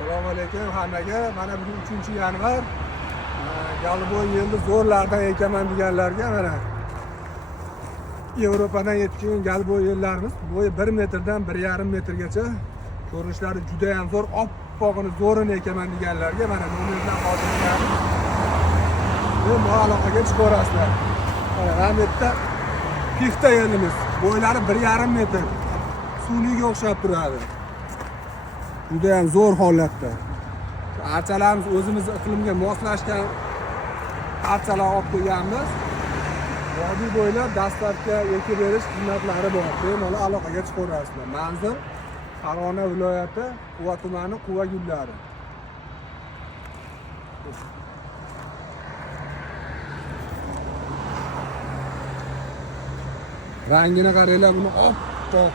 Assalomu alaykum hammaga. Mana bugun 3-yanvar. Galboy yilni zo'rlardan ekaman deganlarga mana Yevropadan yetgan galboy yillarimiz bo'yi 1 metrdan 1,5 metrgacha ko'rinishlari juda ham zo'r, oppog'ini zo'rini ekaman deganlarga mana nomerdan hozirlar. Bu aloqaga chiqarasizlar. Mana bu yerda pixta yilimiz, bo'ylari 1,5 metr. Suvliga o'xshab turadi. Juda ham zo'r holatda. Archalarimiz o'zimiz iqlimga moslashgan archalar olib qo'yganmiz. Vodiy bo'ylab dastlabki ekib berish xizmatlari bor. Bemalol aloqaga chiqarasizlar. Manzil Farg'ona viloyati Quva tumani Quva gullari. Rangini qaranglar, buni oppoq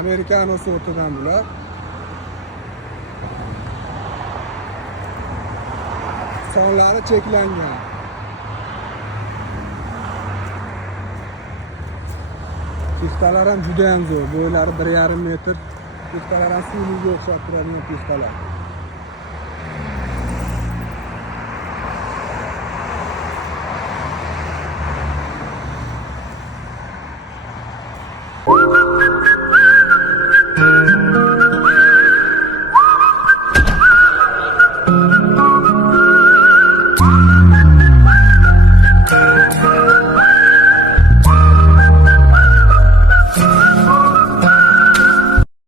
Amerikano sortidan bular. Sonlari cheklangan. Pixtalar ham juda ham zo'r. Bo'ylari 1,5 metr. Pixtalar ham suvliga o'xshab turadigan pixtalar.